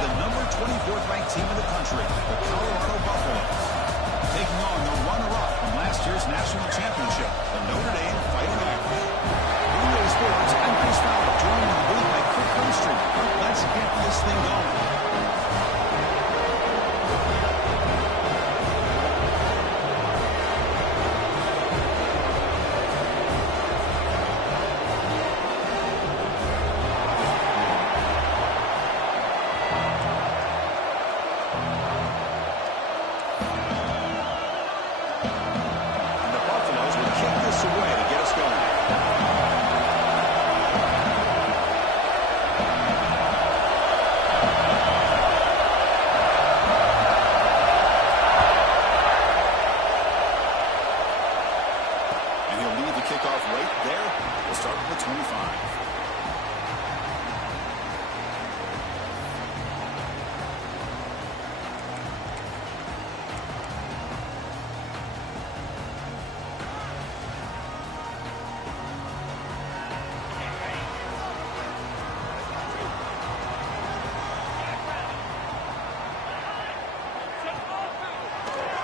the number 24th ranked team in the country, the Colorado Buffaloes. Taking on the runner-up from last year's national championship, the Notre Dame Fighting Irish. Blue Wire Sports, I'm Chris Fowler, joined in the booth by Kirk Herbstreit. Let's get this thing going.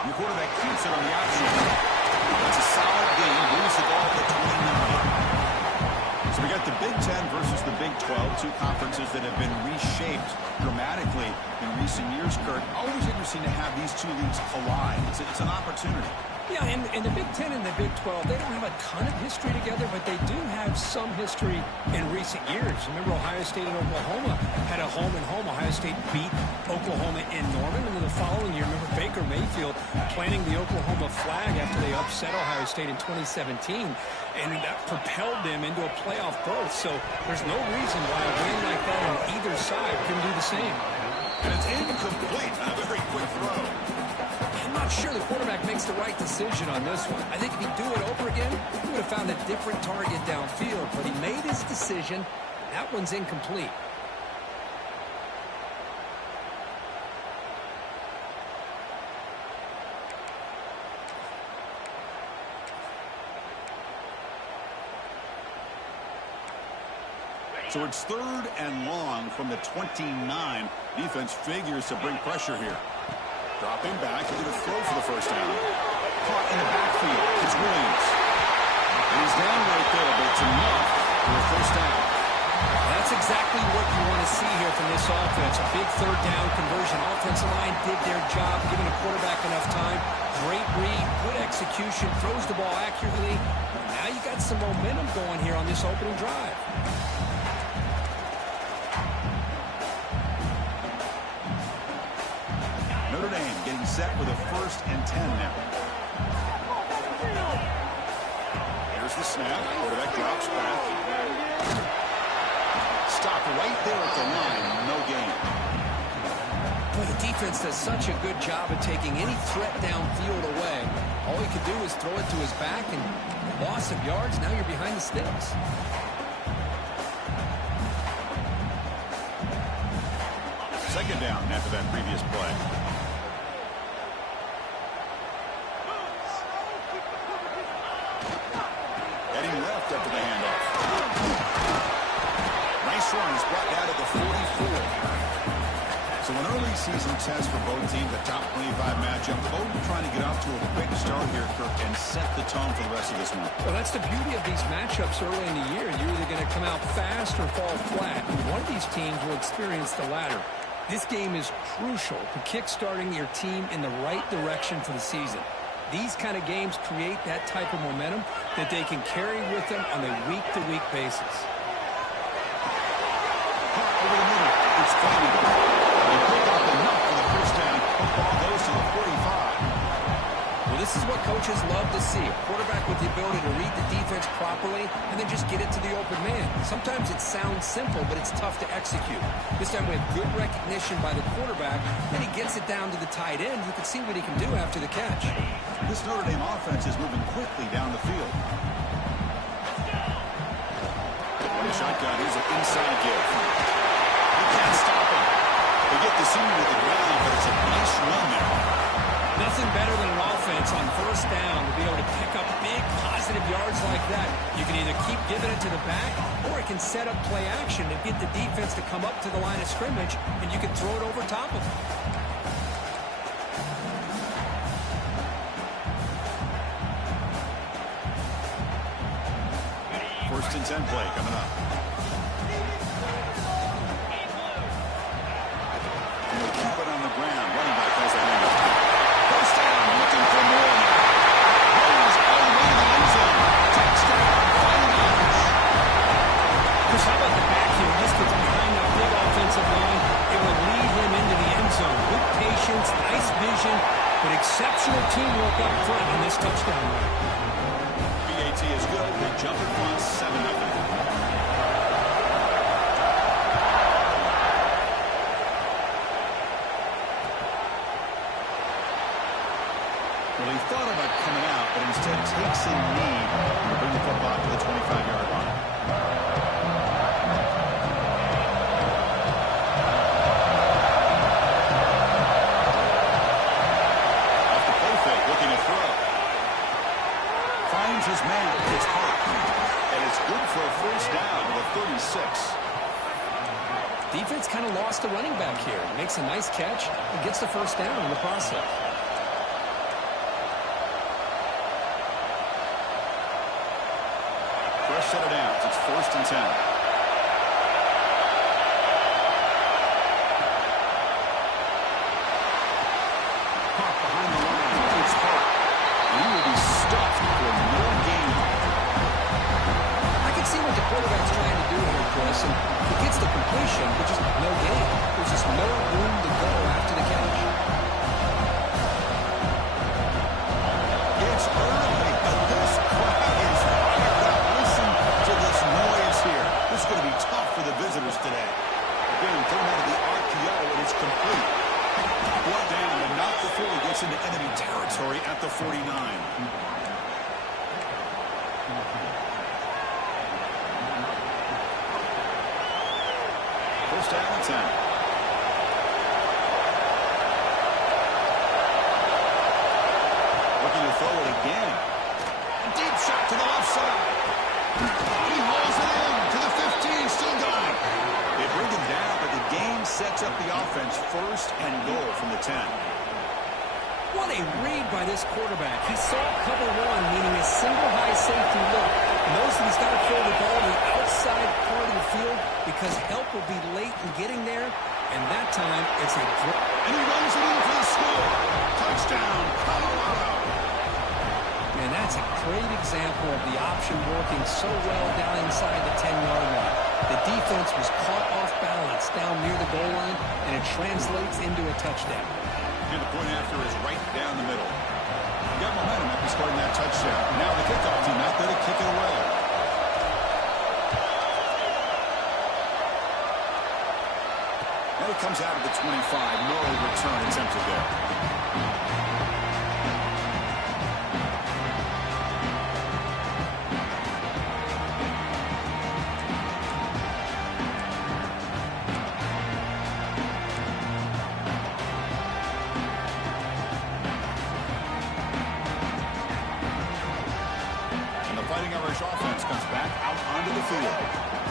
The quarterback keeps it on the option. It's a solid game. Moves the ball to 29. So we got the Big Ten versus the Big 12, two conferences that have been reshaped dramatically in recent years, Kurt. Always interesting to have these two leagues collide. It's an opportunity. Yeah, and the Big Ten and the Big 12, they don't have a ton of history together, but they do have some history in recent years. Remember, Ohio State and Oklahoma had a home-and-home. Ohio State beat Oklahoma in Norman, and then the following year, remember Baker Mayfield planting the Oklahoma flag after they upset Ohio State in 2017, and that propelled them into a playoff berth. So there's no reason why a win like that on either side couldn't do the same. And it's incomplete on a very quick throw. I'm not sure the quarterback makes the right decision on this one. I think if he'd do it over again, he would have found a different target downfield. But he made his decision. That one's incomplete. So it's 3rd and long from the 29. Defense figures to bring pressure here. Dropping back, he's going to throw for the first down. Caught in the backfield. It's Williams. And he's down right there, but it's enough for a first down. That's exactly what you want to see here from this offense. A big 3rd down conversion. Offensive line did their job, giving the quarterback enough time. Great read, good execution, throws the ball accurately. Now you got some momentum going here on this opening drive. Notre Dame getting set with a 1st and 10 now. Here's the snap. Quarterback drops back. Stop right there at the line. No gain. Boy, the defense does such a good job of taking any threat downfield away. All he could do is throw it to his back, and loss of yards. Now you're behind the sticks. Second down after that previous play. Heading left after the handoff. Nice run. He's brought down to the 44. So an early season test for both teams, a top 25 matchup. Both trying to get off to a quick start here, Kirk, and set the tone for the rest of this one. Well, that's the beauty of these matchups early in the year. You're either going to come out fast or fall flat. And one of these teams will experience the latter. This game is crucial to kickstarting your team in the right direction for the season. These kind of games create that type of momentum that they can carry with them on a week-to-week basis. Caught over the middle. It's Flanagan. They pick up enough for the first down. Football goes to the 45. Well, this is what coaches love to see. A quarterback with the ability to read the defense properly and then just get it to the open man. Sometimes it sounds simple, but it's tough to execute. This time we have good recognition by the quarterback. Then he gets it down to the tight end. You can see what he can do after the catch. This Notre Dame offense is moving quickly down the field. One shotgun. Here's an inside give. You can't stop him. They get the senior to the ground, but it's a nice run there. Nothing better than an offense on first down to be able to pick up big positive yards like that. You can either keep giving it to the back, or it can set up play action and get the defense to come up to the line of scrimmage, and you can throw it over top of them. First and 10 play coming up. And they keep it on the ground. Running back has a handoff. First down, looking for more now. Goes all the way to the end zone. Touchdown, 49ers. Chris, how about the back here? Just gets behind that big offensive line. It will lead him into the end zone. Good patience, nice vision, but exceptional teamwork up front on this touchdown run. BAT is good. They jump at once, 7-0. Well, he thought about coming out, but instead takes a knee to bring the football to the 25-yard line. Off the play fake, looking to throw. Finds his man, it's hurt. And it's good for a first down to the 36. Defense kind of lost the running back here. Makes a nice catch and gets the first down in the process. Fresh set of downs. It's first and 10. Caught behind the line. It's hurt. And he will be stuffed for no gain. I can see what the quarterback's trying to do here, Chris. And he gets the completion, but just no gain. There's just no room to go after the catch. It's early, but this crowd is fired up. Listen to this noise here. This is going to be tough for the visitors today. Again, thrown out of the RPO, and it's complete. Brought down, but not before he gets into enemy territory at the 49. First down and 10. Looking to throw it again. A deep shot to the left side. He hauls it in to the 15, still going. They bring him down, but the game sets up the offense first and goal from the 10. What a read by this quarterback. He saw cover one, meaning a single high safety look. Knows that he's got to throw the ball to the outside part of the field because help will be late in getting there. And that time, it's a drop. And he runs it in for the score. Touchdown, Colorado. And that's a great example of the option working so well down inside the 10-yard line. The defense was caught off balance down near the goal line, and it translates into a touchdown. And the point after is right down the middle. Got momentum after scoring that touchdown. Now the kickoff team out there to kick it away. And it comes out of the 25. No return attempted there. Offense comes back out onto the field.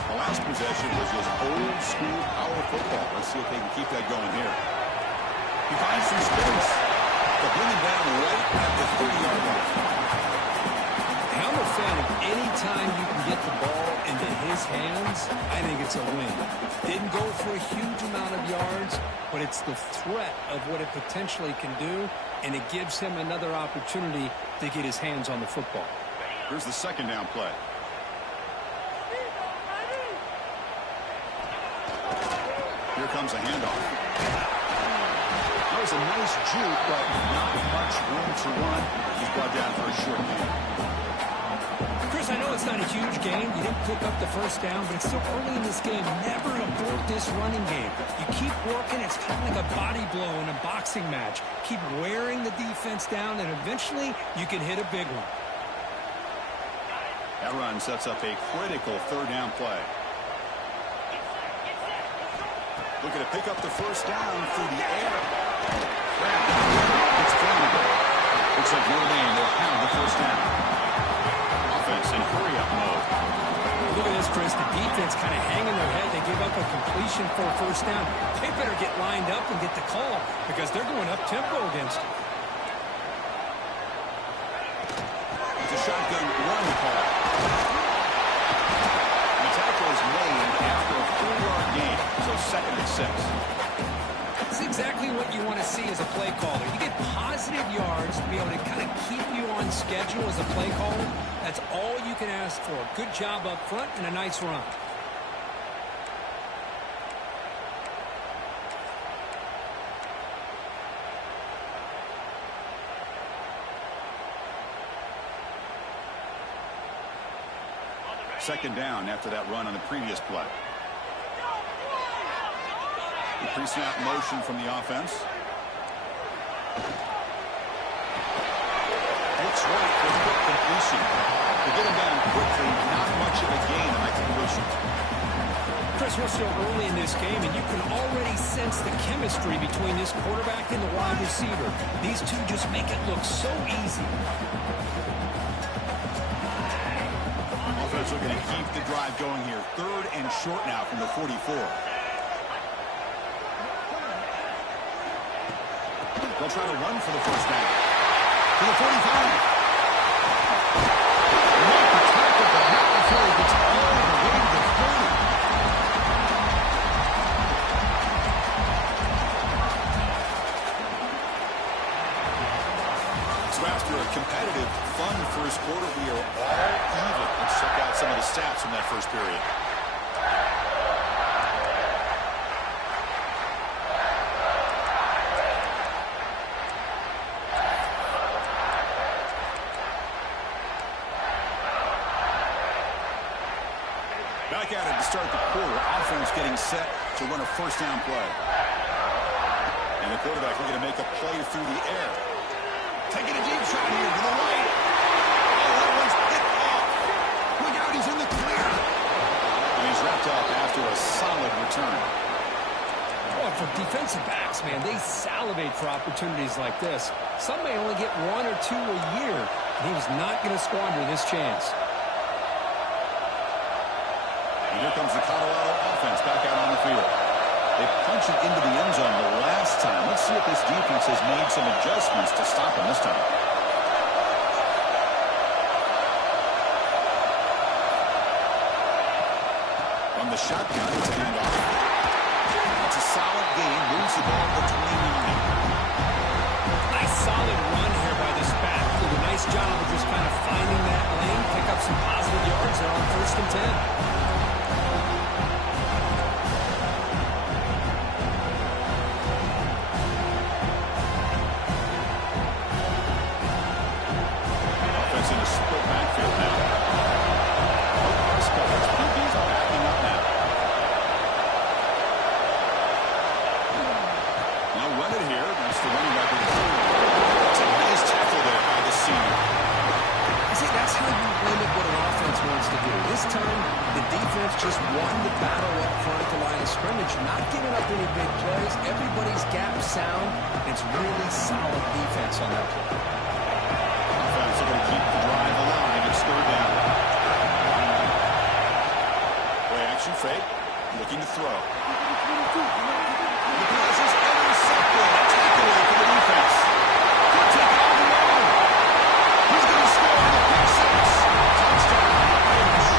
The last possession was just old school power football. Let's see if they can keep that going here. He finds some space. They'll bring him down right at the 30-yard line. I'm a fan of any time you can get the ball into his hands, I think it's a win. Didn't go for a huge amount of yards, but it's the threat of what it potentially can do, and it gives him another opportunity to get his hands on the football. Here's the second down play. Here comes a handoff. That was a nice juke, but not much room to run. He's brought down for a short gain. Chris, I know it's not a huge game. You didn't pick up the first down, but it's still early in this game. Never abort this running game. You keep working. It's kind of like a body blow in a boxing match. Keep wearing the defense down, and eventually you can hit a big one. That run sets up a critical third down play. Looking to pick up the first down through the air. It's thrown. like Notre Dame will have the first down. Offense in hurry-up mode. Look at this, Chris. The defense kind of hanging their head. They gave up a completion for a first down. They better get lined up and get the call because they're going up-tempo against it. It's a shotgun run call. The tackle is made after a 4-yard gain, so 2nd and 6. That's exactly what you want to see as a play caller. You get positive yards to be able to kind of keep you on schedule as a play caller. That's all you can ask for. Good job up front and a nice run. Second down after that run on the previous play. The pre-snap motion from the offense. Looks right for a quick completion. To get him down quickly, not much of a gain on that completion. Chris, we're still early in this game, and you can already sense the chemistry between this quarterback and the wide receiver. These two just make it look so easy. Offense looking to keep the drive going here. 3rd and short now from the 44. They'll try to run for the first down. To the 45. Not the tackle, but not before he gets all the way to the 30. So after a competitive, fun first quarter, we are all even. Let's check out some of the stats from that first period. Back at it to start the quarter. Offense getting set to run a first down play. And the quarterback looking to make a play through the air. Taking a deep shot here to the right. Oh, that one's hit off. Look out, he's in the clear. And he's wrapped up after a solid return. Oh, for defensive backs, man, they salivate for opportunities like this. Some may only get 1 or 2 a year. He was not going to squander this chance. And here comes the Colorado offense back out on the field. They punched it into the end zone the last time. Let's see if this defense has made some adjustments to stop him this time. From the shotgun, it's a handoff. It's a solid gain. Moves the ball to 29. Nice solid run here by this back. Did a nice job of just kind of finding that lane, pick up some positive yards there on 1st and 10. Just won the battle up front at the line of scrimmage, not giving up any big plays. Everybody's gap sound. It's really solid defense on that play. Offense are going to keep the drive alive. It's 3rd down. Play action fake. Looking to throw. The pass is intercepted. Takeaway for the defense. He'll take it all alone. He's going to score on the pick six. Touchdown. Irish.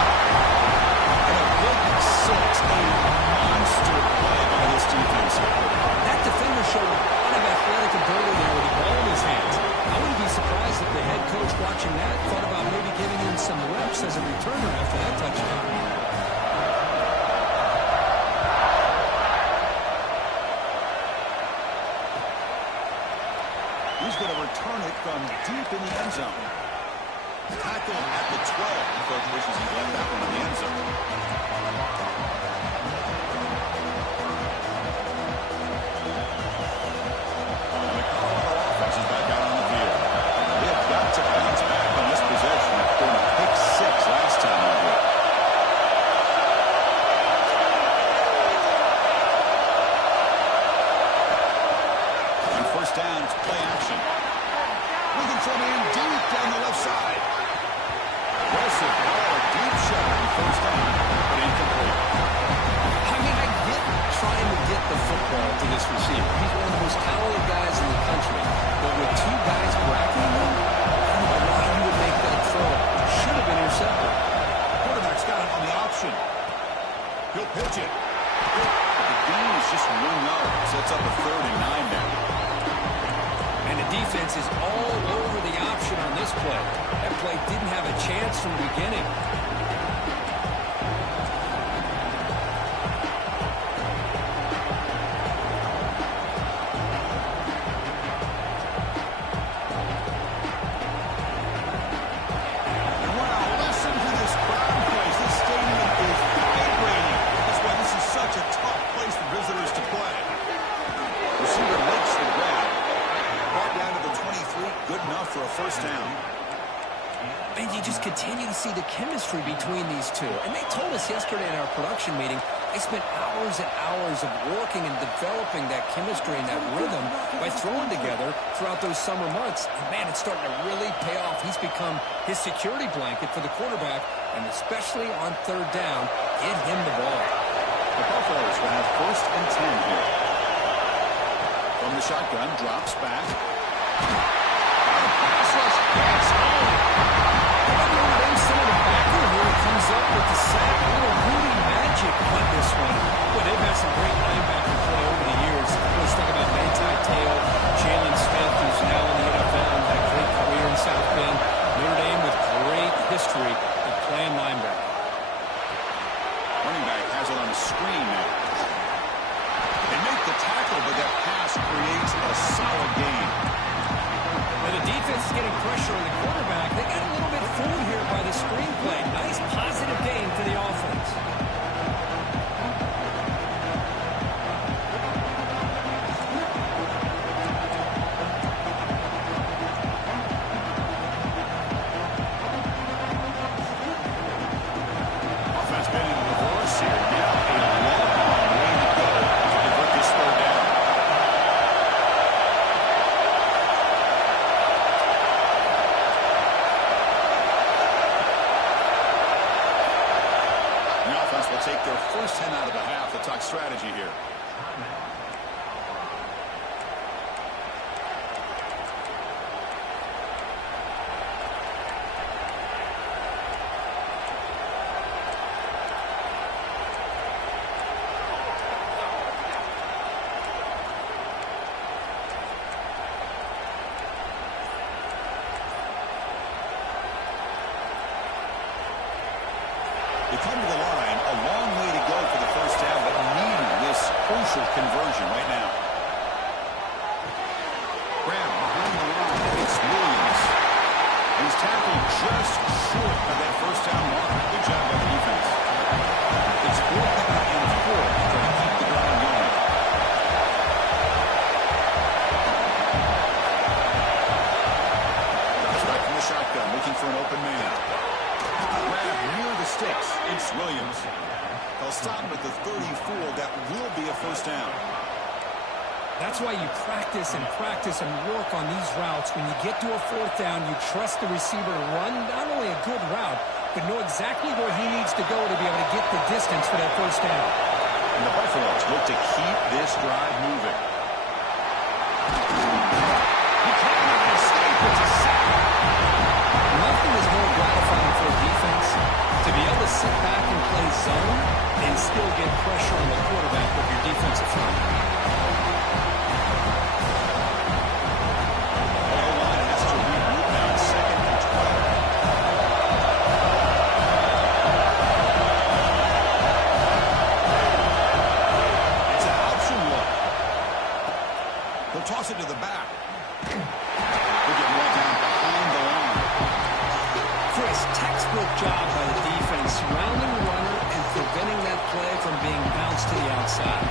A monster play by this defense. That defender showed a lot of athletic ability there with the ball in his hands. I wouldn't be surprised if the head coach watching that thought about maybe giving him some reps as a returner after that touchdown. He's going to return it from deep in the end zone. Tackle at the 12. The coach wishes he left that one in the end zone. And the Colorado offense is back out on the field. They have got to bounce back on this possession after a pick 6 last time out here. On 1st down, it's play action. Looking for man deep down the left side. Aggressive ball, a deep shot on first down, but incomplete. I mean, I get trying to get the football to this receiver. He's one of the most talented guys in the country. But with two guys bracketing him, I don't know why you would make that throw. Should have been intercepted. Quarterback's got it on the option. He'll pitch it. The gain is just 1 yard. Sets up a 3rd and 9 now. And the defense is all over the option on this play. That play didn't have a chance from the beginning. And wow, listen to this crowd noise. This stadium is vibrating. That's why this is such a tough place for visitors to play. Receiver makes the grab. Brought down to the 23. Good enough for a first down. And you just continue to see the chemistry between these two. And they told us yesterday in our production meeting, they spent hours and hours of working and developing that chemistry and that rhythm by throwing together throughout those summer months. And man, it's starting to really pay off. He's become his security blanket for the quarterback, and especially on 3rd down, get him the ball. The Buffaloes will have 1st and 10 here. From the shotgun, drops back. Pass rush gets home. Some of the backer here comes up with the sack. A little Rudy magic on this one. Well, they've had some great linebacker play over the years. Let's talk about Manti Te'o, Jalen Smith, who's now in the NFL and had a great career in South Bend. Notre Dame with great history of playing linebacker. Running back has it on the screen now. They make the tackle, but that pass creates a solid gain. And the defense is getting pressure on the quarterback. They got a little bit fooled here by the screenplay. Nice positive gain for the offense. Offense been in reverse here. Now a long way to go to convert this 3rd down. The offense will take their first 10 out of the half. They'll talk strategy here. They come to the line, a long way to go for the first down, but needing this crucial conversion right now. Graham behind the line. It's Williams. And he's tackled just short of that first down mark. Good job by the defense. It's 4th and 4 to keep the ground going. Drops back from the shotgun, looking for an open man. Grab near the sticks. It's Williams. They'll stop him at the 34. That will be a first down. That's why you practice and work on these routes. When you get to a 4th down, you trust the receiver to run not only a good route, but know exactly where he needs to go to be able to get the distance for that first down. And the Buffaloes look to keep this drive moving. He cannot escape. It's a sack. Nothing is more gratifying for a defense to be able to sit back and play zone and still get pressure on the quarterback with your defensive front. O-line has to regroup now. 2nd and 12. It's an option look. He'll toss it to the back. He'll get well down behind the line. Chris, textbook job by the defense, surrounding the runner and preventing that play from being bounced to the outside.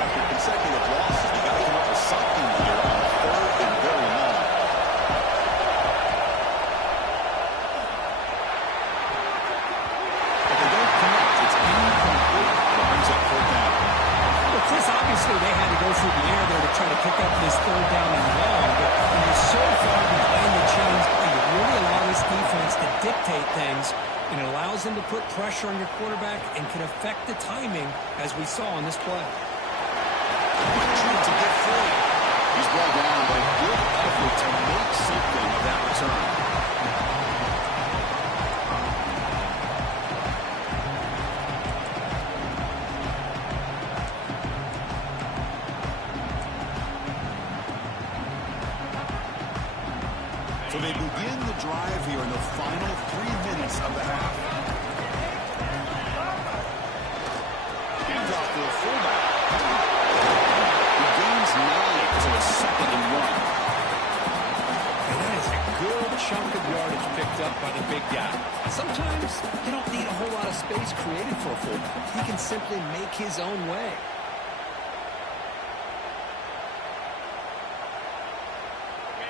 After consecutive losses, you got to come up with something here on 3rd and very long. But they don't connect. It's incomplete. It brings up 4th down. Well, Chris, obviously they anticipate things, and it allows them to put pressure on your quarterback and can affect the timing, as we saw on this play. Trying to get free. He's brought down, but good effort to make something of that return. So they begin the drive here in the final 3 minutes of the half. Handoff to the fullback. He gains 9, so it's 2nd and 1. And that is a good chunk of yardage picked up by the big guy. Sometimes you don't need a whole lot of space created for a fullback. He can simply make his own way.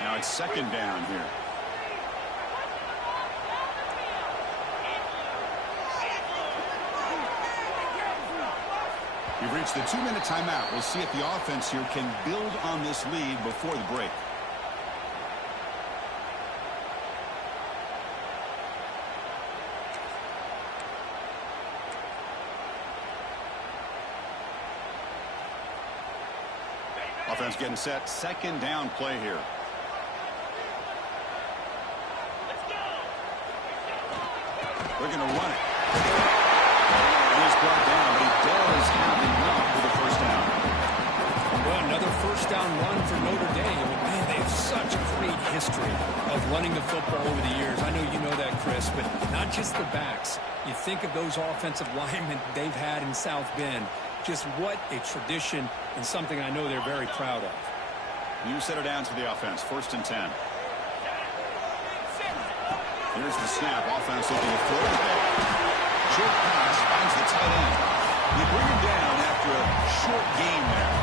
Now it's 2nd down here. We've reached the 2-minute timeout. We'll see if the offense here can build on this lead before the break. Offense getting set. 2nd down play here. They're going to run it. And he's brought down, but he does have enough for the 1st down. Well, another 1st down run for Notre Dame. And man, they have such great history of running the football over the years. I know you know that, Chris, but not just the backs. You think of those offensive linemen they've had in South Bend. Just what a tradition and something I know they're very proud of. You set it down to the offense. 1st and 10. Here's the snap. Offense looking to throw today. Short pass finds the tight end. They bring him down after a short gain there.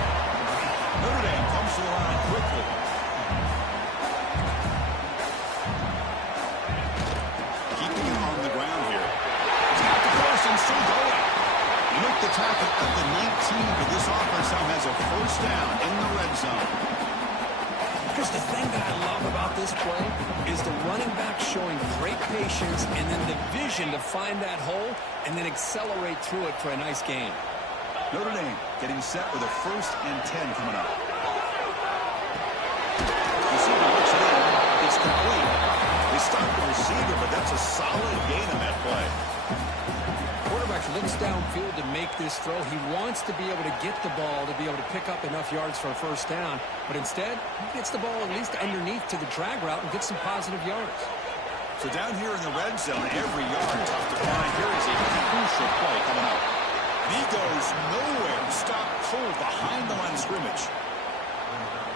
Notre Dame comes to the line quickly. Keeping him on the ground here. Tap the course and still going. Make the tackle at the 19, but this offense now has a 1st down in the red zone. Because the thing that I love about this play is the running back showing great patience and then the vision to find that hole and then accelerate through it for a nice gain. Notre Dame getting set with a 1st and 10 coming up. Receiver looks it in. It's complete. They stop the receiver, but that's a solid gain on that play. Quarterback looks downfield to make this throw. He wants to be able to get the ball to be able to pick up enough yards for a 1st down, but instead he gets the ball at least underneath to the drag route and gets some positive yards. So down here in the red zone, every yard tough to find. Here is a crucial play coming up. He goes nowhere. Stop cold behind the line of scrimmage.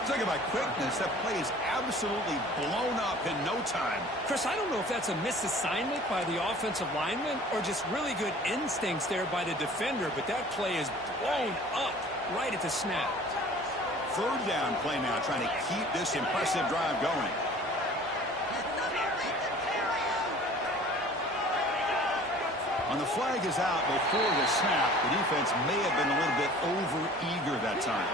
Talking about quickness, that play is absolutely blown up in no time. Chris, I don't know if that's a misassignment by the offensive lineman or just really good instincts there by the defender, but that play is blown up right at the snap. 3rd down play now, trying to keep this impressive drive going. On the flag is out before the snap. The defense may have been a little bit over-eager that time.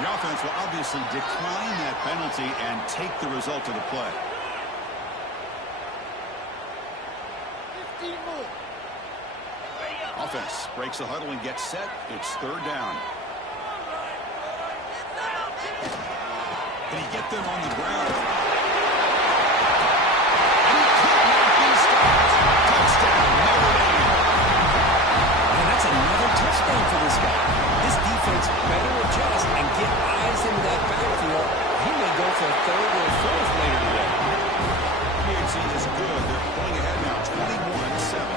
The offense will obviously decline that penalty and take the result of the play. 15 more. Offense breaks the huddle and gets set. It's 3rd down. Can he get them on the ground? And he could not be stopped. Touchdown, Notre Dame. And that's another touchdown for this guy. This defense better adjust and get eyes into that backfield. He may go for a 3rd or a 4th later today. PHC is good. They're pulling ahead now, 21-7.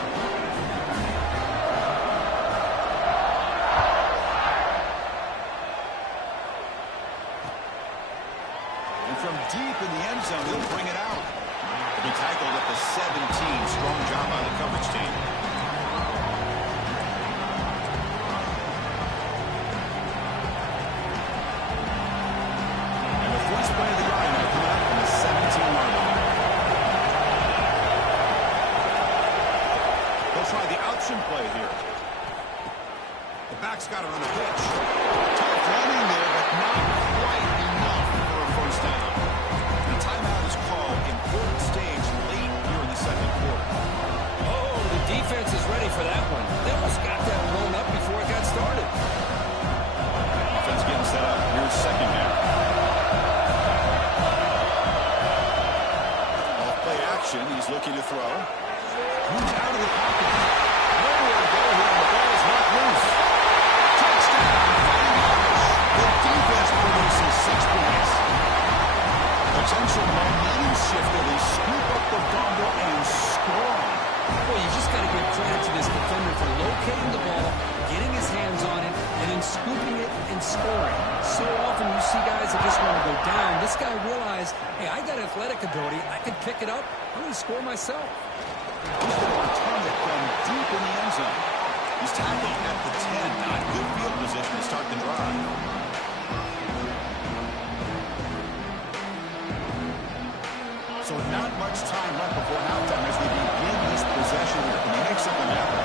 And from deep in the end zone, they'll bring it out. He tackled at the 17. Strong job by the coverage team. And the first play of the drive now coming up from the 17-yard line. They'll try the option play here. The back's got it on the pitch. Tough running there, but not quite enough for a 1st down. The timeout is called. Important stage late here in the 2nd quarter. defense is ready for that one. They almost got that blown up before it got started. Offense getting set up. Here's second half. Off-play action. He's looking to throw. Moves out of the pocket. Nowhere to go here. The ball is knocked loose. Touchdown. The defense produces 6 points. Potential momentum shift. They scoop up the fumble and score. Well, you just got to give credit to this defender for locating the ball, getting his hands on it, and then scooping it and scoring. So often you see guys that just want to go down. This guy realized, hey, I got athletic ability. I can pick it up. I'm going to score myself. He's going to return it from deep in the end zone. He's tackled at the 10. Not good field position to start the drive. So not much time left before halftime as they begin this possession here. Can they make something happen?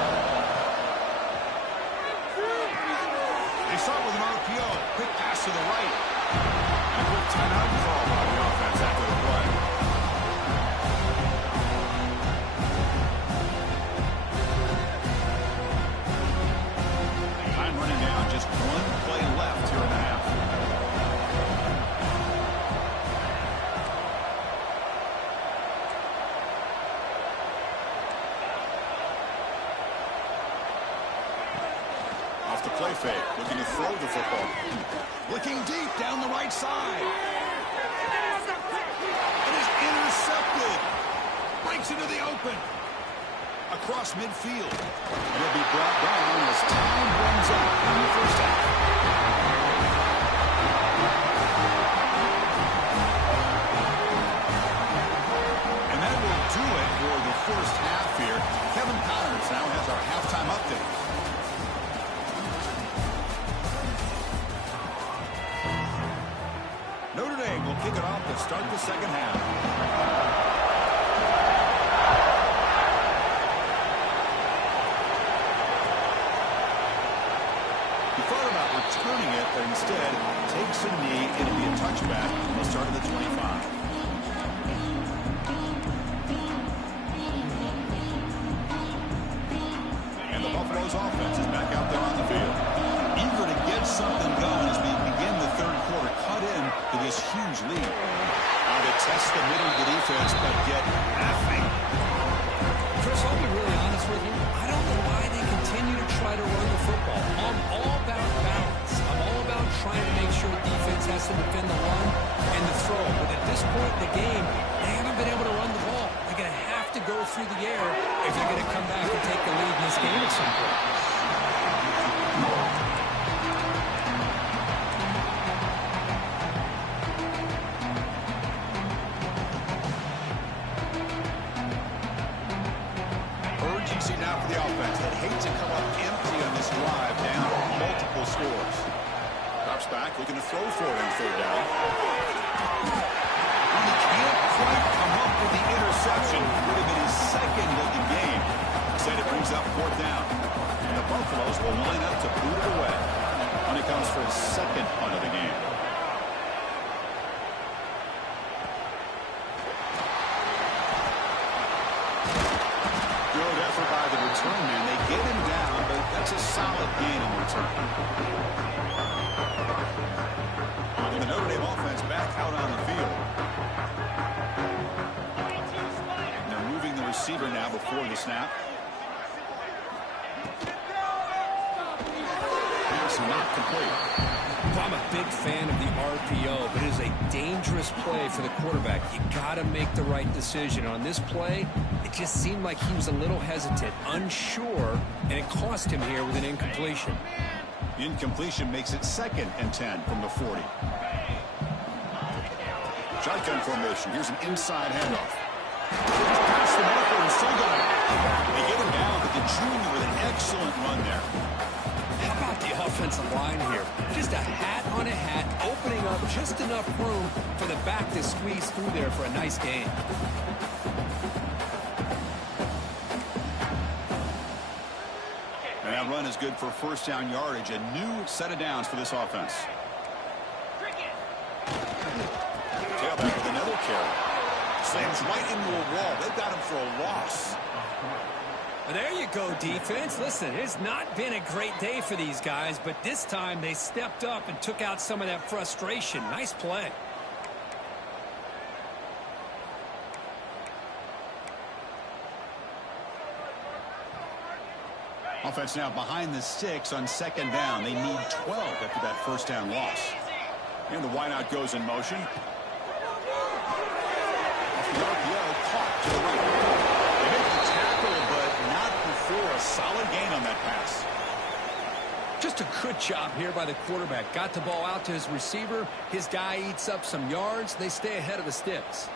They start with an RPO. Quick pass to the right. And a quick timeout call by the offense after the play. Time running down. Just one play left here in the half. Off the play fake, looking to throw the football. Looking deep down the right side. It is intercepted. Breaks into the open. Across midfield. And it'll be brought down as time runs out in the first half. And that will do it for the first half here. Kevin Connors now has our halftime update. Notre Dame will kick it off to start the second half. He thought about returning it, but instead takes a knee. It'll be a touchback. He'll start at the 25. And the Buffalo's offense is back out there on the field. Eager to get something going as we begin the third quarter. Cut in to this huge lead. Now they test the middle of the defense, but get nothing. Chris, I'll be really honest with you. I don't know why they continue to try to run the football. I'm all about balance. I'm all about trying to make sure defense has to defend the run and the throw. But at this point in the game, they haven't been able to run the ball. They're going to have to go through the air if they're going to come back and take the lead in this game at some point. Urgency now for the offense. They'd hate to come up empty on this drive, down multiple scores. Drops back, looking to throw for it on third down. And he can't quite come up with the interception. Would have been his second of the game. Instead, it brings up fourth down. And the Buffaloes will line up to boot it away when it comes for his second punt of the game. Good effort by the return man. They get him down, but that's a solid gain in return. And the Notre Dame offense back out on the field. And they're moving the receiver now before the snap. Pass not complete. Well, I'm a big fan of the RPO, but it is a dangerous play for the quarterback. You got to make the right decision. On this play, it just seemed like he was a little hesitant, unsure, and it cost him here with an incompletion. The incompletion makes it 2nd and 10 from the 40. Shotgun formation. Here's an inside handoff. Pass the marker and still got it. They get him down, but the junior with an excellent run there. How about the offensive line here? Just a hat on a hat, opening up just enough room for the back to squeeze through there for a nice gain. And that run is good for first down yardage. A new set of downs for this offense. Tailback with another carry. Slams right into a wall. They've got him for a loss. Well, there you go, defense. Listen, it's not been a great day for these guys, but this time they stepped up and took out some of that frustration. Nice play. Offense now behind the 6 on second down. They need 12 after that first down loss. And the wideout goes in motion. Off the RPO, caught to the right. They make the tackle, but not before a solid gain on that pass. Just a good job here by the quarterback. Got the ball out to his receiver. His guy eats up some yards. They stay ahead of the sticks.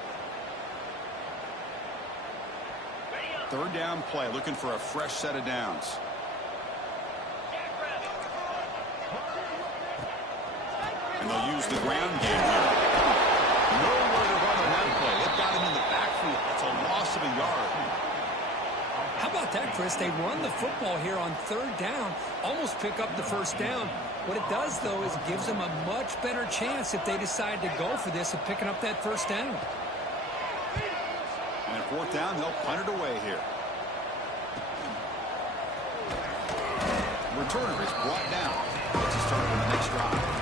Third down play, looking for a fresh set of downs. And they'll use the ground game here. Nowhere to run on that play. They've got him in the backfield. That's a loss of a yard. How about that, Chris? They run the football here on third down, almost pick up the first down. What it does, though, is it gives them a much better chance if they decide to go for this of picking up that first down. And at fourth down, they'll punt it away here. Returner is brought down. Gets a start on the next drive.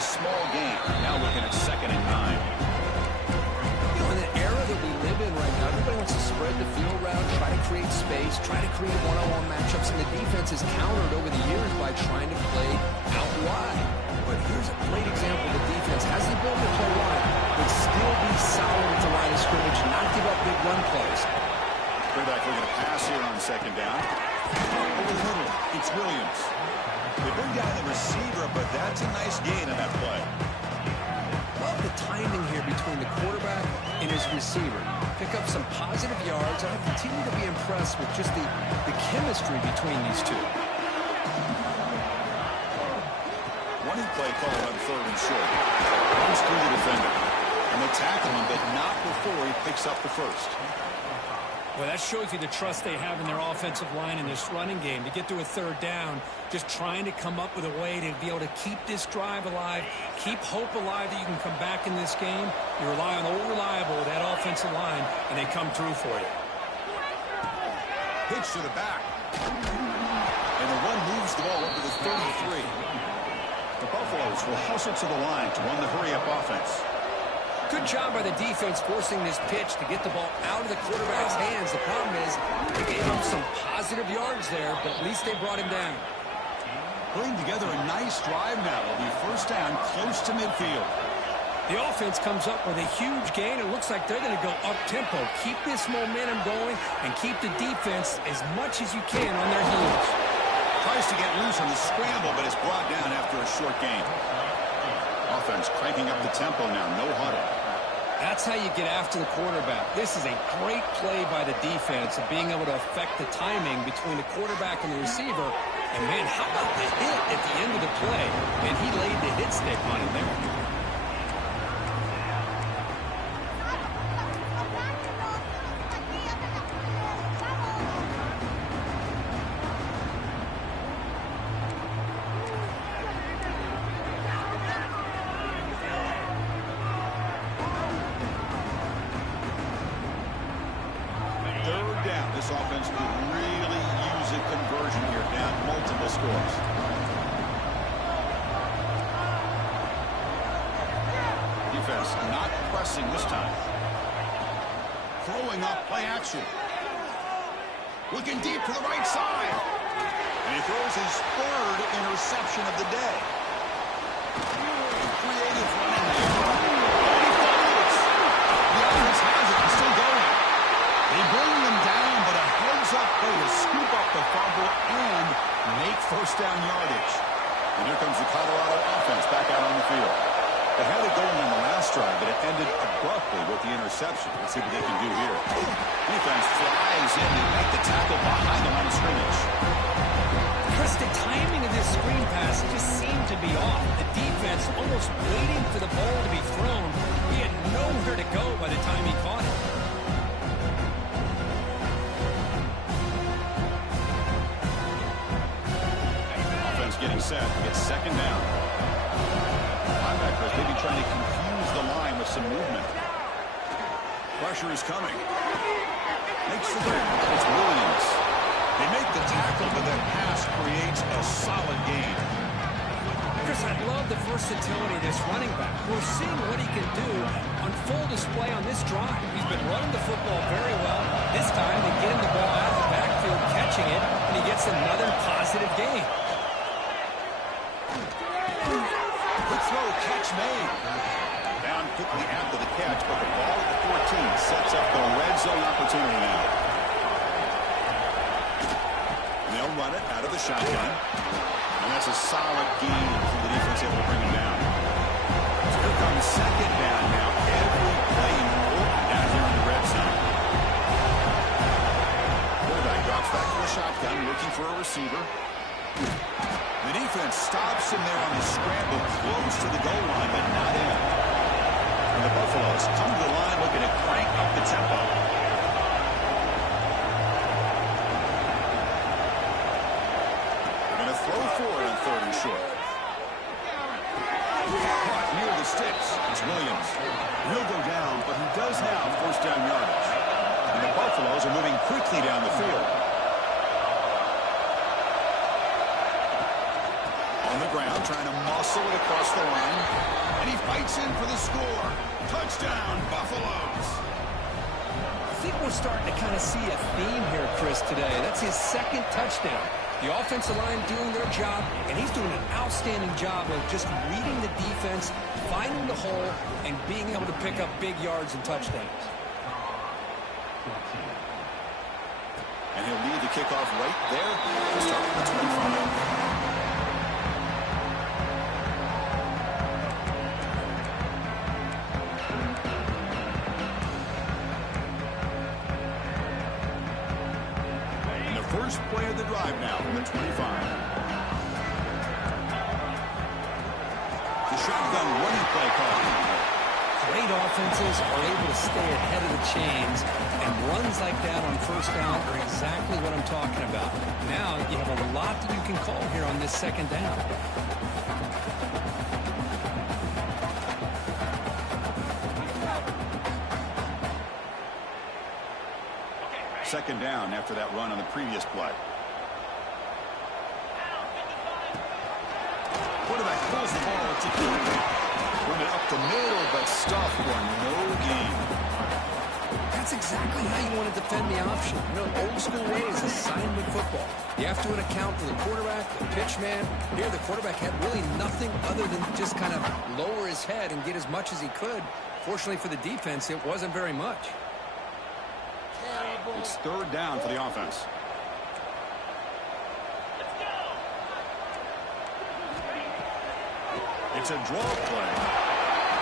Small game. Now looking at 2nd and 9. You know, in the era that we live in right now, everybody wants to spread the field around, try to create space, try to create one-on-one matchups, and the defense has countered over the years by trying to play out wide. But here's a great example. The defense has the ability to play wide, but still be solid at the line of scrimmage and not give up big run plays. Quarterback looking to pass here on 2nd down. Over the middle, it's Williams. The big guy, the receiver, but that's a nice gain in that play. Love the timing here between the quarterback and his receiver. Pick up some positive yards, and I continue to be impressed with just the chemistry between these two. Running play called on 3rd and short. Runs through the defender. And they tackle him, but not before he picks up the first. Well, that shows you the trust they have in their offensive line in this running game. To get to a third down, just trying to come up with a way to be able to keep this drive alive, keep hope alive that you can come back in this game. You rely on Old Reliable, that offensive line, and they come through for you. Pitch to the back. And the run moves the ball up to the 33. The Buffaloes will hustle to the line to run the hurry-up offense. Good job by the defense forcing this pitch to get the ball out of the quarterback's hands. The problem is they gave him some positive yards there, but at least they brought him down. Putting together a nice drive now. It'll be first down close to midfield. The offense comes up with a huge gain. It looks like they're going to go up-tempo. Keep this momentum going and keep the defense as much as you can on their heels. Tries to get loose on the scramble, but is brought down after a short gain. Offense cranking up the tempo now. No huddle. That's how you get after the quarterback. This is a great play by the defense of being able to affect the timing between the quarterback and the receiver. And, man, how about the hit at the end of the play? And he laid the hit stick on him there. This offense could really use a conversion here, down multiple scores. Defense not pressing this time. Throwing up, play action. Looking deep to the right side. And he throws his 3rd interception of the day. Creative running there. And he fumbles. The offense has it. It's still going. They bring them down, but a heads-up play to scoop up the fumble and make first down yardage. And here comes the Colorado offense back out on the field. They had it going on the last drive, but it ended abruptly with the interception. Let's see what they can do here. Defense flies in and make the tackle behind the line of scrimmage. Chris, the timing of this screen pass just seemed to be off. The defense almost waiting for the ball to be thrown. He had nowhere to go by the time he caught it. Offense getting set. It's second down. Linebackers maybe trying to confuse the line with some movement. Pressure is coming. Makes the grab. It's Williams. They make the tackle, but that pass creates a solid gain. Chris, I love the versatility of this running back. We're seeing what he can do on full display on this drive. He's been running the football very well. This time they get him the ball out of the backfield, catching it, and he gets another positive gain. Good throw, catch made. Down quickly after the catch, but the ball at the 14 sets up the red zone opportunity now. And they'll run it out of the shotgun. And that's a solid gain for the defense able to bring him down. So here comes second down now. Every play important down here in the red zone. Quarterback drops back to the shotgun, looking for a receiver. The defense stops him there on the scramble, close to the goal line, but not in. And the Buffaloes come to the line looking to crank up the tempo. They're going to throw for it on third and short. Caught near the sticks. It's Williams. He'll go down, but he does have first down yardage. And the Buffaloes are moving quickly down the field. On the ground, trying to muscle it across the line. And he fights in for the score. Touchdown, Buffaloes. I think we're starting to kind of see a theme here, Chris, today. That's his second touchdown. The offensive line doing their job, and he's doing an outstanding job of just reading the defense, finding the hole, and being able to pick up big yards and touchdowns. And he'll lead the kickoff right there to start with the 25. First play of the drive now from the 25. The shotgun running play call. Great offenses are able to stay ahead of the chains, and runs like that on first down are exactly what I'm talking about. Now you have a lot that you can call here on this second down. Second down after that run on the previous play. Quarterback pulls the ball to run it up the middle, but stuffed for no gain. That's exactly how you want to defend the option. You know, old school way is assignment football. You have to account for the quarterback, the pitch man. Here, the quarterback had really nothing other than just kind of lower his head and get as much as he could. Fortunately for the defense, it wasn't very much. It's third down for the offense. It's a draw play.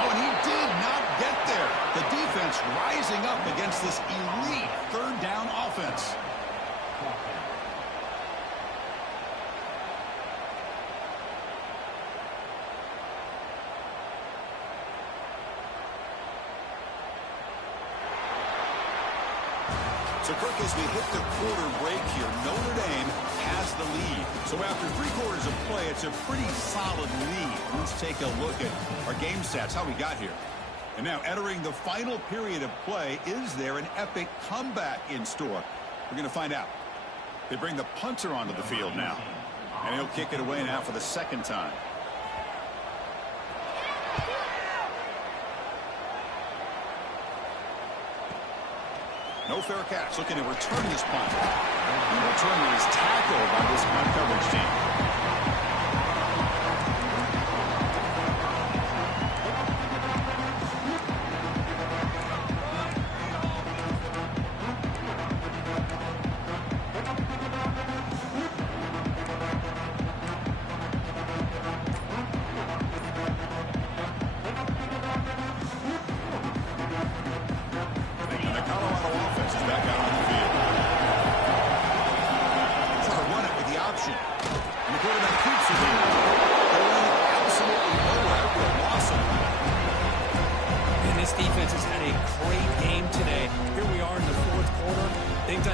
Oh, and he did not get there. The defense rising up against this elite third down offense. So, Kirk, as we hit the quarter break here, Notre Dame has the lead. So after 3 quarters of play, it's a pretty solid lead. Let's take a look at our game stats, how we got here. And now entering the final period of play, is there an epic comeback in store? We're going to find out. They bring the punter onto the field now. And he'll kick it away now for the second time. No fair catch. Looking to return this punt. The returner is tackled by this punt coverage team.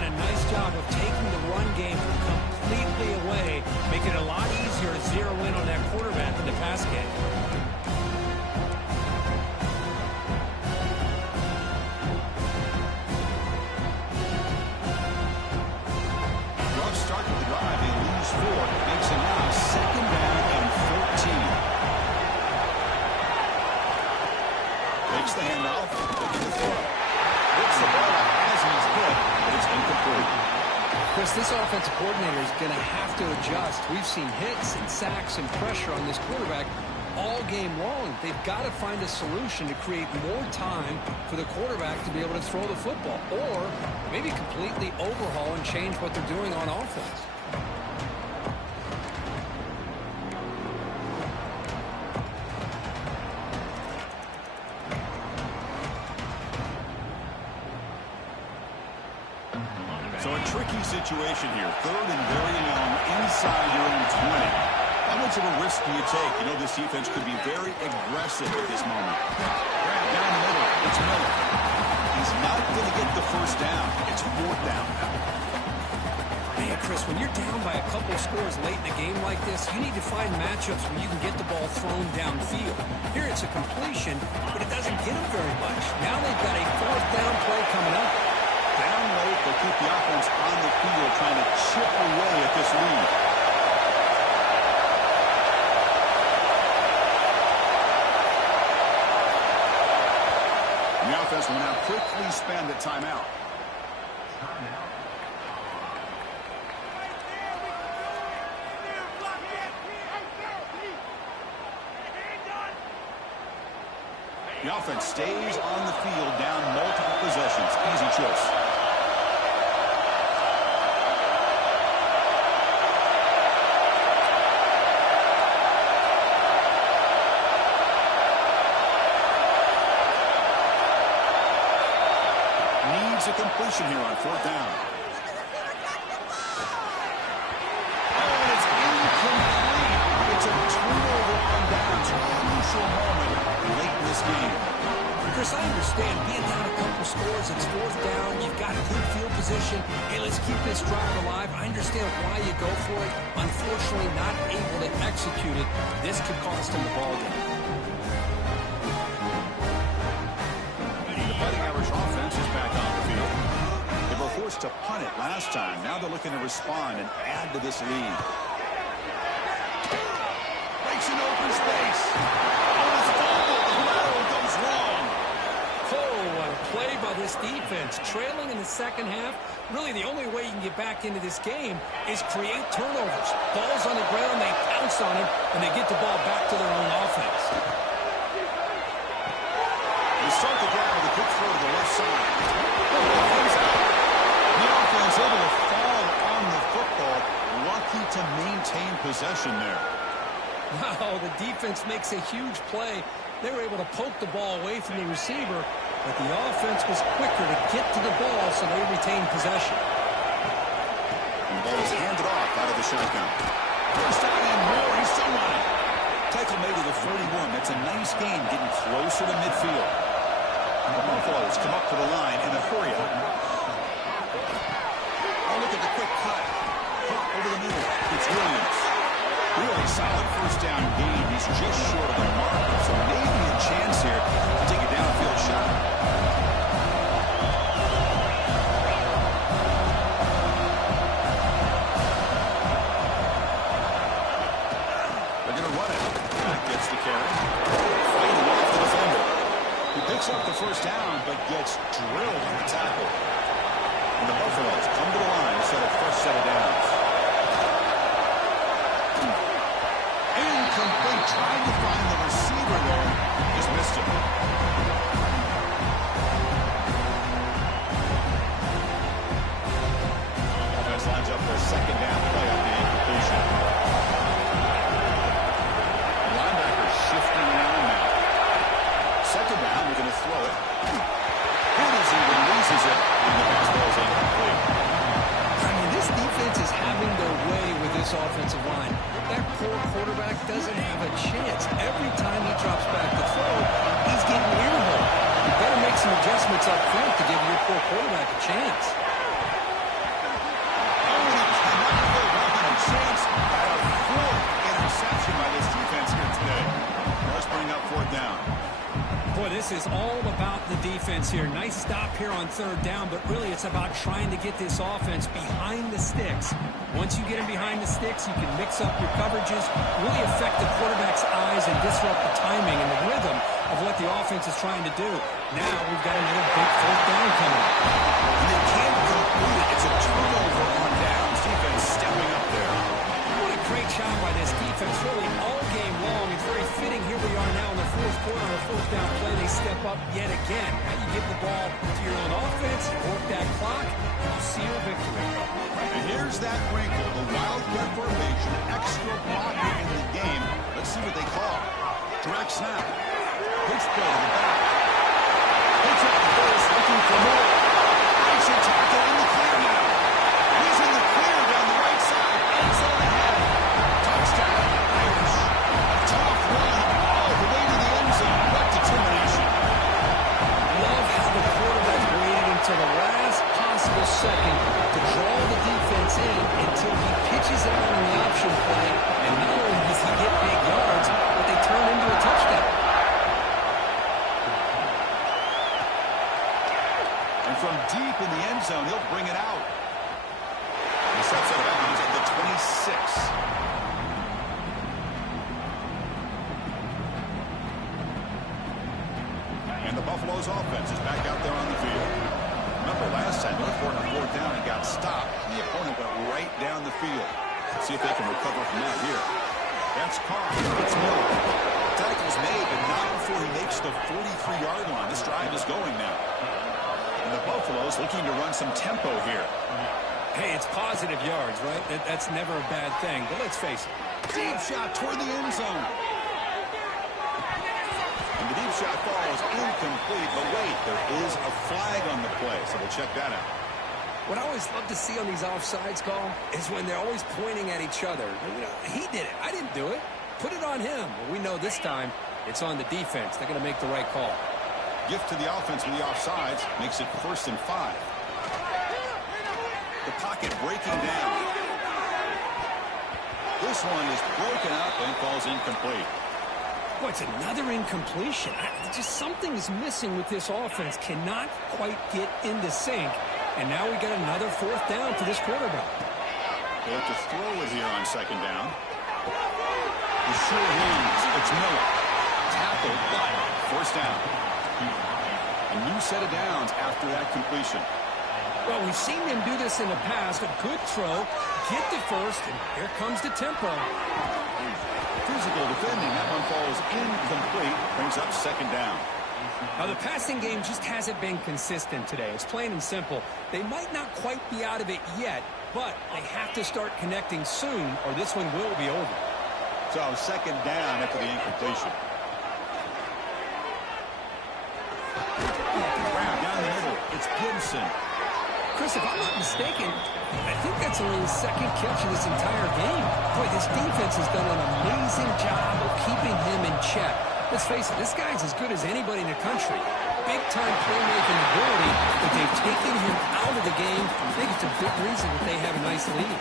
done a nice job of taking the run game completely away, making it a lot easier to zero in on that quarterback in the pass game. Rough start to the drive. They lose 4. Makes it now 2nd down and 14. Takes the handoff. Looking to throw. Hits the ball as he's hit, but it's incomplete. Chris, this offensive coordinator is going to have to adjust. We've seen hits and sacks and pressure on this quarterback all game long. They've got to find a solution to create more time for the quarterback to be able to throw the football, or maybe completely overhaul and change what they're doing on offense. So a tricky situation here. 3rd and very long inside your own 20. How much of a risk do you take? You know, this defense could be very aggressive at this moment. Grab down the middle. It's Miller. He's not going to get the first down. It's 4th down now. Man, Chris, when you're down by a couple scores late in a game like this, you need to find matchups where you can get the ball thrown downfield. Here it's a completion, but it doesn't get them very much. Now they've got a 4th down play coming up. Down late, they'll keep the offense on the field trying to chip away at this lead. And the offense will now quickly spend a timeout. The offense stays on the field down multiple possessions. Easy choice. Needs a completion here on 4th down. Oh, and it's incomplete. It's a turnover on downs. Crucial moment late in this game. Chris, I understand being down a couple scores, it's 4th down, you've got good field position. Hey, let's keep this drive alive. I understand why you go for it. Unfortunately, not able to execute it. This could cost him the ball game. The Fighting Irish offense is back on the field. They were forced to punt it last time. Now they're looking to respond and add to this lead. Breaks an open space. Oh, it's fumbled. The lateral goes wrong. Oh, what a play by this defense. Trailing in the second half, really the only way you can get back into this game is create turnovers. Ball's on the ground, they pounce on it, and they get the ball back to their own offense. They start the drive with a quick throw to the left side. The offense able to fall on the football. Lucky to maintain possession there. Wow, the defense makes a huge play. They were able to poke the ball away from the receiver, but the offense was quicker to get to the ball, so they retained possession. And the ball is handed off out of the shotgun. First down and more. He's still running. Tackle made to the 41. That's a nice gain, getting closer to midfield. The Buffaloes come up to the line in a hurry up. Oh, look at the quick cut. Pop over the middle. It's Williams. Really solid first down gain. He's just short of the mark, so maybe a chance here to take a downfield shot. They're going to run it. That gets the carry. Fighting off the defender. He picks up the first down, but gets drilled on the tackle. And the Buffaloes come to the line to set a fresh set of downs. Incomplete. Trying to find the receiver there. Just missed him. Offense lines up for a second down play on the incompletion. The linebacker shifting around now. Second down, we're going to throw it. He releases it, and the pass ball is incomplete. I mean, this defense is having their way with this offensive line. That poor quarterback doesn't have a chance. Every time he drops back to throw, he's getting earmarked. You better make some adjustments up front to give your poor quarterback a chance. this is all about the defense here. Nice stop here on third down, but really it's about trying to get this offense behind the sticks. Once you get them behind the sticks, you can mix up your coverages, really affect the quarterback's eyes and disrupt the timing and the rhythm of what the offense is trying to do. Now we've got another big fourth down coming up. And they can't complete it. It's a turnover on downs. Defense stepping up there. What a great job by this defense, really all game long. It's very fitting. Here we are now in the fourth quarter on a fourth down play. They step up yet again. Now you give the ball to your own offense, work that clock, and you see your victory. And here's that wrinkle, the wildcat formation, extra blocker in the game. Let's see what they call. Direct snap. Pitch play to the back. Pitch up the first, looking for more. Makes a tackle in the clear now. He's in the clear down the right side. Ends on the head. Touchdown, Irish. A tough run all the way to the end zone. What determination. Love how the quarterback waited until the last possible second to draw the defense in until he pitches it out on the option play. And not only does he get big yards, but they turn into a touchdown. And from deep in the end zone, he'll bring it out. He steps out of bounds at the 26. And the Buffalo's offense is back out there on the field. Remember last time, North Fort on fourth down and got stopped. The opponent went right down the field. Let's see if they can recover from that here. That's Carr. It's Miller. Tackle's made, but not before he makes the 43-yard line. This drive is going now. And the Buffalo's looking to run some tempo here. Hey, it's positive yards, right? That's never a bad thing. But let's face it. Deep shot toward the end zone. And the deep shot falls incomplete. But wait, there is a flag on the play, so we'll check that out. What I always love to see on these offsides call is when they're always pointing at each other. You know, he did it. I didn't do it. Put it on him. Well, we know this time it's on the defense. They're going to make the right call. Gift to the offense with the offsides makes it 1st and 5. The pocket breaking down. This one is broken up and falls incomplete. Boy, it's another incompletion. Just something's missing with this offense. Cannot quite get into sync. And now we got another fourth down for this quarterback. They have to throw it here on 2nd down. The sure hands. It's Miller. Tackled, but 1st down. A new set of downs after that completion. Well, we've seen them do this in the past. A good throw, get the first, and here comes the tempo. Physical defending. That one falls incomplete. Brings up 2nd down. Now, the passing game just hasn't been consistent today. It's plain and simple. They might not quite be out of it yet, but they have to start connecting soon, or this one will be over. So, 2nd down after the incompletion. Grab down the middle. It's Gibson. Chris, if I'm not mistaken, I think that's only his 2nd catch of this entire game. Boy, this defense has done an amazing job of keeping him in check. Let's face it, this guy's as good as anybody in the country. Big-time playmaking ability, but they've taken him out of the game. I think it's a big reason that they have a nice lead.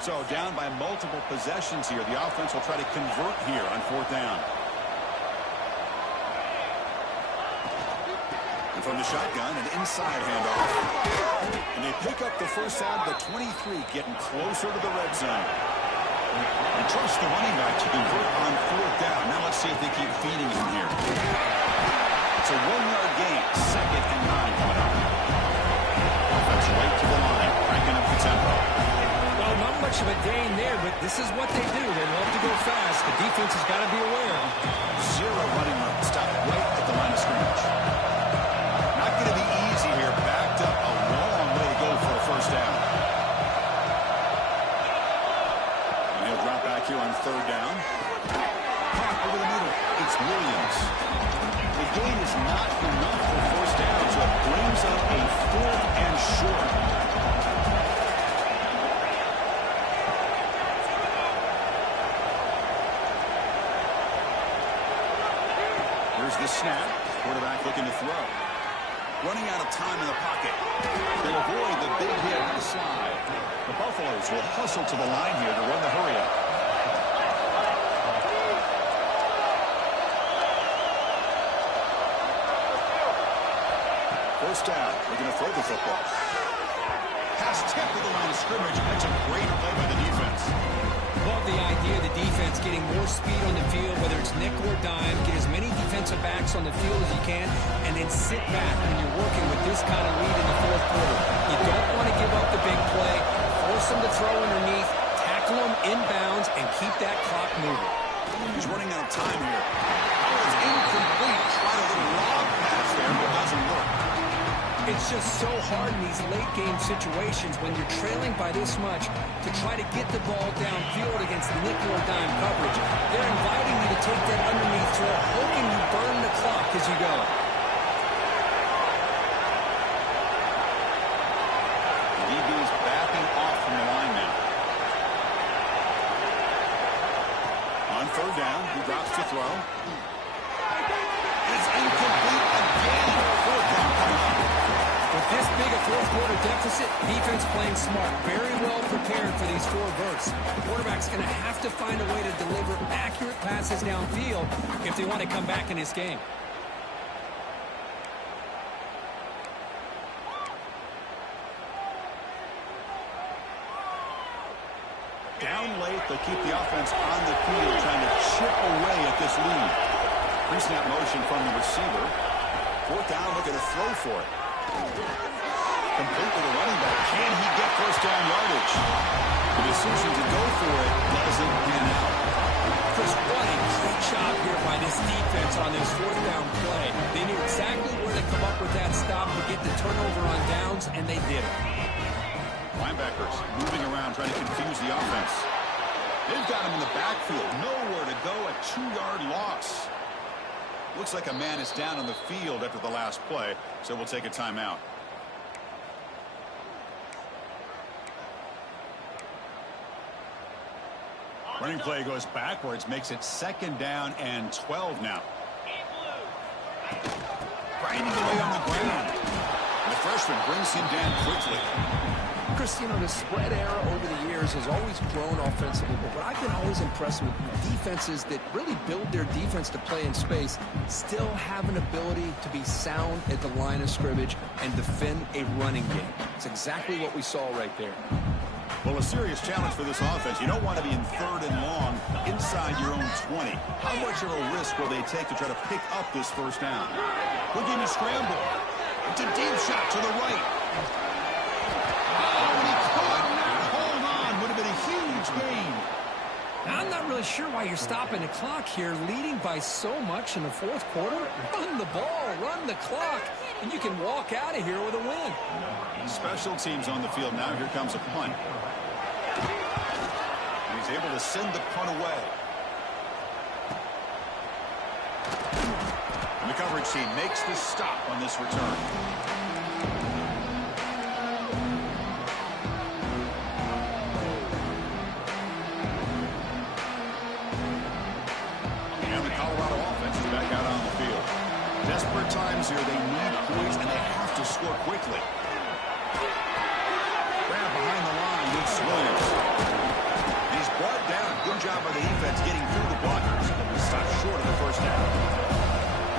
So down by multiple possessions here. The offense will try to convert here on 4th down. And from the shotgun, an inside handoff. And they pick up the first out of the 23, getting closer to the red zone. And trust the running back to convert on 4th down. Now let's see if they keep feeding him here. It's a 1-yard gain. 2nd and 9 coming up. Offense right to the line, cranking up the tempo. Well, not much of a gain there, but this is what they do. They love to go fast. The defense has got to be aware. 0 running room. Stop right at the line of scrimmage. Not going to be easy here. Backed up a long way to go for a 1st down. And he'll drop back here on 3rd down. Caught over the middle. It's Williams. The gain is not enough for 1st down, so it brings up a 4th and short. Here's the snap. Quarterback looking to throw. running out of time in the pocket. They'll avoid the big hit on the slide. The Buffaloes will hustle to the line here to run the hurry-up. First down. They're going to throw the football. Pass tipped to the line of scrimmage. That's a great play by the defense. Love the idea of the defense getting more speed on the field, whether it's nickel or dime, get as many defensive backs on the field as you can, and then sit back when you're working with this kind of lead in the fourth quarter. You don't want to give up the big play, force them to throw underneath, tackle them inbounds, and keep that clock moving. He's running out of time here. That was incomplete. Tried a little lob pass there, but it doesn't work. It's just so hard in these late-game situations when you're trailing by this much to try to get the ball downfield against nickel or dime coverage. They're inviting you to take that underneath throw, hoping you burn the clock as you go. The DB is backing off from the line now. On third down, he drops to throw. It's incomplete again. Fourth down coming up. With this big a fourth-quarter deficit, defense playing smart, very well prepared for these four verts. The quarterback's going to have to find a way to deliver accurate passes downfield if they want to come back in this game. Down late, they'll keep the offense on the field, trying to chip away at this lead. Pre-snap motion from the receiver. Fourth down, looking to throw for it. Complete with a running back. Can he get first down yardage? The decision to go for it doesn't pan out. Chris, what a great job here by this defense on this fourth down play. They knew exactly where to come up with that stop to get the turnover on downs, and they did it. Linebackers moving around, trying to confuse the offense. They've got him in the backfield. Nowhere to go. A 2-yard loss. Looks like a man is down on the field after the last play, so we'll take a timeout. Running play goes backwards, makes it second down and 12 now. Grinding away on the ground. And the freshman brings him down quickly. Chris, you know, the spread era over the years has always grown offensively, but what I've been always impressed with defenses that really build their defense to play in space still have an ability to be sound at the line of scrimmage and defend a running game. It's exactly what we saw right there. Well, a serious challenge for this offense. You don't want to be in third and long inside your own 20. How much of a risk will they take to try to pick up this first down? Quick game scramble. It's a deep shot to the right. Oh, he could not hold on. Would have been a huge gain. I'm not really sure why you're stopping the clock here, leading by so much in the fourth quarter. Run the ball, run the clock, and you can walk out of here with a win. Special teams on the field now. Here comes a punt. And he's able to send the punt away. And the coverage team makes the stop on this return. Desperate times here. They need points, and they have to score quickly. Grab behind the line. It's Williams. He's brought down. Good job by the defense getting through the blockers. He stopped short of the first down.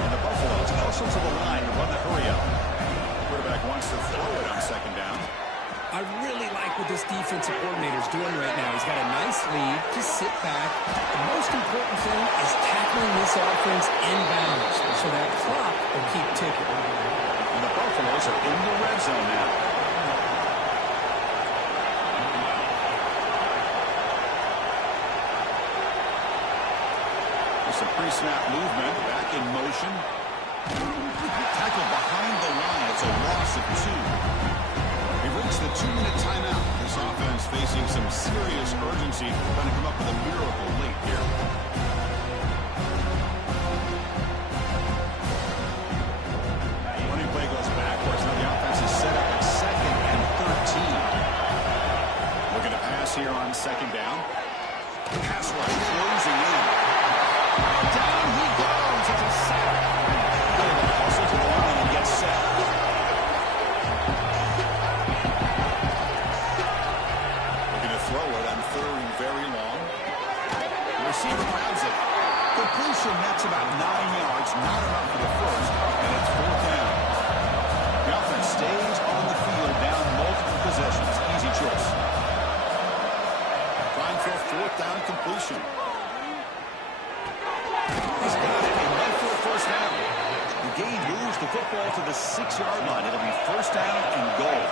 And the Buffaloes hustle to the line to run the hurry-up. Quarterback wants to throw it on second down. I really like what this defensive coordinator is doing right now. He's got a nice lead. Just sit back. The most important thing is tackling this offense inbounds so that clock will keep ticking. And the Buffaloes are in the red zone now. There's some pre-snap movement. Back in motion. Tackled behind the line. It's a loss of 2. We've reached the 2-minute timeout. This offense facing some serious urgency, trying to come up with a miracle late here. Running play goes backwards. Now the offense is set up at second and 13. Looking to pass here on second down. Pass rush closing in. Down he goes. It's a sack. Hustle to the line and gets set. initial net's about 9 yards, not enough for the first, and it's 4th down. The offense stays on the field, down multiple possessions. Easy choice. Trying for a 4th down completion. He's got it, and then for a first down. The game moves the football to the 6-yard line. It'll be 1st down and goal.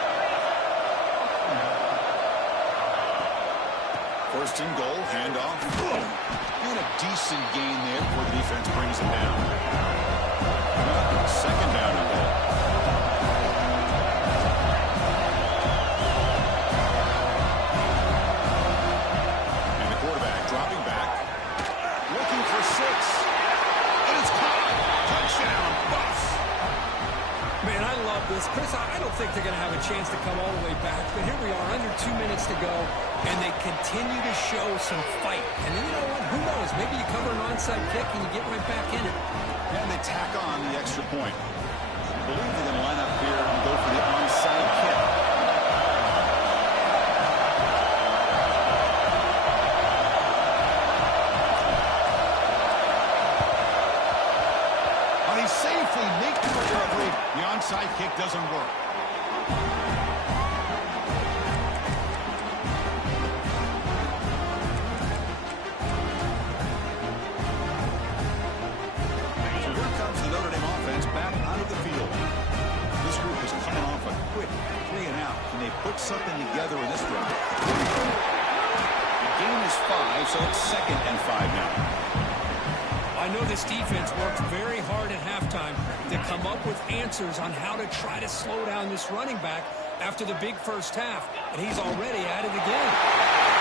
1st and goal, handoff. And a decent gain there before the defense brings him down. 2nd down and goal. And the quarterback dropping back. Looking for 6. And it's caught. Touchdown, Buffs. Man, I love this. Chris, I don't think they're going to have a chance to come all the way back, but here we are, under 2 minutes to go, and they continue to show some fight. And then you know what? Who knows? Maybe you cover an onside kick and you get right back in it. And they tack on the extra point. I believe they're going to line up here and go for the onside kick. He safely makes the recovery. The onside kick doesn't work. So here comes the Notre Dame offense back onto the field. This group is coming off a quick 3 and out. Can they put something together in this drive? The gain is 5, so it's 2nd and 5 now. I know this defense worked very hard at halftime to come up with answers on how to try to slow down this running back after the big first half, and he's already at it again.